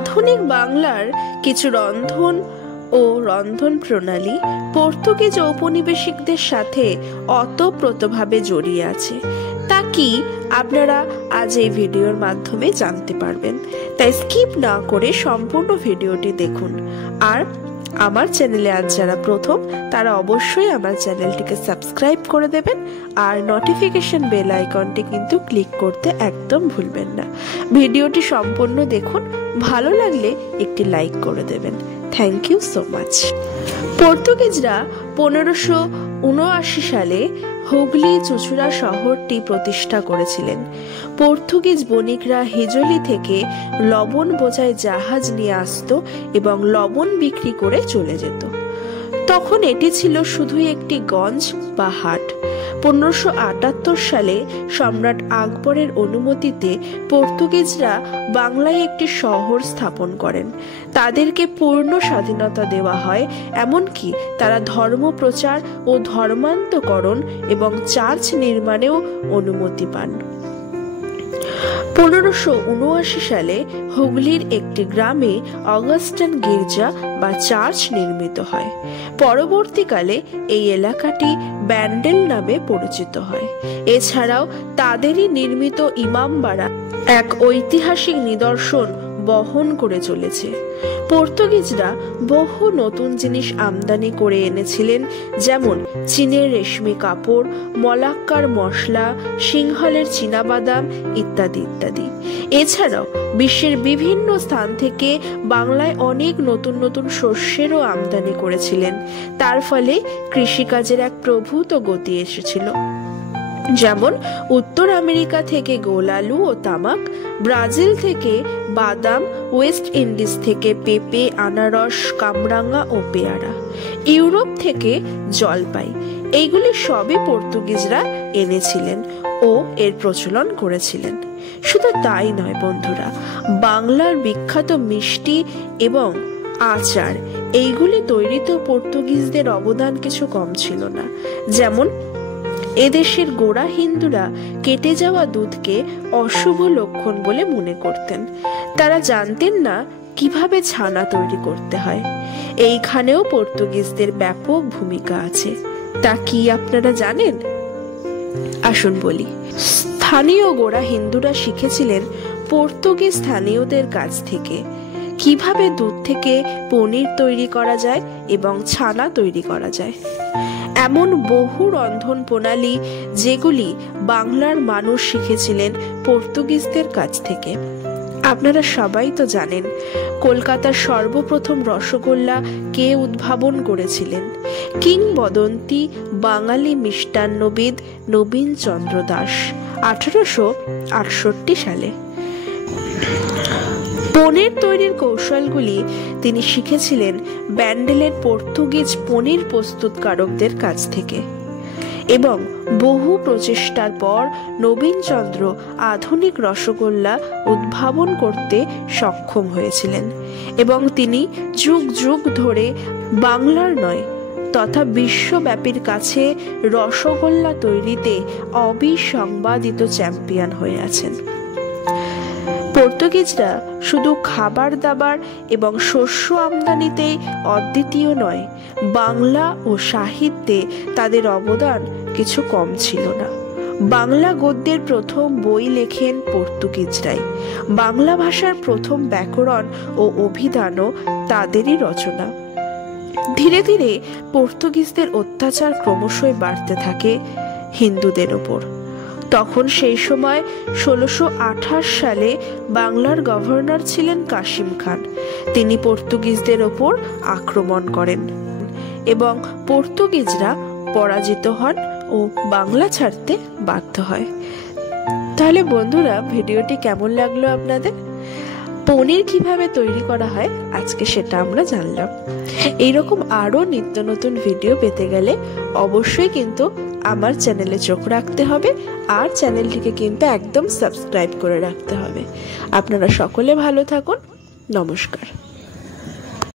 আধুনিক বাংলার কিছু রন্ধন ও রন্ধন প্রণালী পর্তুগিজ ঔপনিবেশিকদের সাথে ওতপ্রোতভাবে জড়িয়ে আছে। তা কি আপনারা আজ এই ভিডিওর মাধ্যমে জানতে পারবেন, তাই স্কিপ না করে সম্পূর্ণ ভিডিওটি দেখুন। আর আমার চ্যানেলে আজ যারা প্রথম তারা অবশ্যই আমার চ্যানেলটিকে সাবস্ক্রাইব করে দেবেন আর নোটিফিকেশন বেল আইকনটি কিন্তু ক্লিক করতে একদম ভুলবেন না। ভিডিওটি সম্পূর্ণ দেখুন, ভালো লাগলে একটি লাইক করে দেবেন। Thank you so much. পর্তুগিজরা 1579 সালে হুগলি চুঁচুড়া শহরটি প্রতিষ্ঠা করেছিলেন। পর্তুগিজ বণিকরা হিজলি থেকে লবণ বোঝাই জাহাজ নিয়ে আসতো এবং লবণ বিক্রি করে চলে যেত। তখন এটি ছিল শুধুই একটি গঞ্জ বা হাট। 1578 সালে সম্রাট আকবরের অনুমতিতে পর্তুগিজরা বাংলায় একটি শহর স্থাপন করেন। তাদেরকে পূর্ণ স্বাধীনতা দেওয়া হয়, এমনকি তারা ধর্ম প্রচার ও ধর্মান্তকরণ এবং চার্চ নির্মাণেও অনুমতি পান। 1579 সালে হুগলির একটি গ্রামে অগাস্টাইন গির্জা বা চার্চ নির্মিত হয়। পরবর্তীকালে এই এলাকাটি ব্যান্ডেল নামে পরিচিত হয়। এছাড়াও তাদেরই নির্মিত ইমামবাড়া এক ঐতিহাসিক নিদর্শন বহন করে চলেছে। পর্তুগিজরা বহু নতুন জিনিস আমদানি করে এনেছিলেন, যেমন চীনের রেশমি কাপড়, মলাক্কার মশলা, সিংহলের চীনাবাদাম ইত্যাদি ইত্যাদি। এছাড়াও বিশ্বের বিভিন্ন স্থান থেকে বাংলায় অনেক নতুন নতুন শস্যেরও আমদানি করেছিলেন। তার ফলে কৃষিকাজের এক প্রভূত গতি এসেছিল। যেমন উত্তর আমেরিকা থেকে গোলালু ও তামাক, ব্রাজিল থেকে বাদাম, ওয়েস্ট ইন্ডিজ থেকে পেঁপে, আনারস, কামরাঙা ও পেয়ারা, ইউরোপ থেকে জলপাই, এইগুলি সবই পর্তুগিজরা এনেছিলেন ও এর প্রচলন করেছিলেন। শুধু তাই নয় বন্ধুরা, বাংলার বিখ্যাত মিষ্টি এবং আচার এইগুলি তৈরিতেও পর্তুগিজদের অবদান কিছু কম ছিল না। যেমন এদেশের গোড়া হিন্দুরা কেটে যাওয়া দুধকে অশুভ লক্ষণ বলে মনে করতেন। তারা জানতেন না কিভাবে ছানা তৈরি করতে হয়। এইখানেও পর্তুগিজদের ব্যাপক ভূমিকা আছে। তা কি আপনারা জানেন? আসুন বলি। স্থানীয় গোড়া হিন্দুরা শিখেছিলেন পর্তুগিজ স্থানীয়দের কাছ থেকে কিভাবে দুধ থেকে পনির তৈরি করা যায় এবং ছানা তৈরি করা যায়। এমন বহু রন্ধন প্রণালী যেগুলি বাংলার মানুষ শিখেছিলেন পর্তুগিজদের কাছ থেকে। আপনারা সবাই তো জানেন কলকাতার সর্বপ্রথম রসগোল্লা কে উদ্ভাবন করেছিলেন? কিংবদন্তি বাঙালি মিষ্টান্নবিদ নবীনচন্দ্র দাস 1868 সালে। পনির তৈরির কৌশলগুলি তিনি শিখেছিলেন ব্যান্ডেলের পর্তুগিজ পনির প্রস্তুতকারকদের কাছ থেকে এবং বহু প্রচেষ্টার পর নবীনচন্দ্র আধুনিক রসগোল্লা উদ্ভাবন করতে সক্ষম হয়েছিলেন এবং তিনি যুগ যুগ ধরে বাংলার নয় তথা বিশ্বব্যাপীর কাছে রসগোল্লা তৈরিতে অবিসংবাদিত চ্যাম্পিয়ন হয়ে আছেন। পর্তুগিজরা শুধু খাবার দাবার এবং শস্য আমদানিতেই অদ্বিতীয় নয়, বাংলা ও সাহিত্যে তাদের অবদান কিছু কম ছিল না। বাংলা গদ্যের প্রথম বই লেখেন পর্তুগিজরাই। বাংলা ভাষার প্রথম ব্যাকরণ ও অভিধানও তাদেরই রচনা। ধীরে ধীরে পর্তুগিজদের অত্যাচার ক্রমশই বাড়তে থাকে হিন্দুদের ওপর। তখন সেই সময় 1628 সালে বাংলার গভর্নর ছিলেন কাশিম খান। তিনি পর্তুগিজদের ওপর আক্রমণ করেন এবং পর্তুগিজরা পরাজিত হন ও বাংলা ছাড়তে বাধ্য হয়। তাহলে বন্ধুরা, ভিডিওটি কেমন লাগলো আপনাদের? পনির কিভাবে তৈরি করা হয় আজকে সেটা আমরা জানলাম। এইরকম আরো নিত্য নতুন ভিডিও পেতে গেলে অবশ্যই কিন্তু আমার চ্যানেলে চোখ রাখতে হবে আর চ্যানেলটিকে কিন্তু একদম সাবস্ক্রাইব করে রাখতে হবে। আপনারা সকলে ভালো থাকুন। নমস্কার।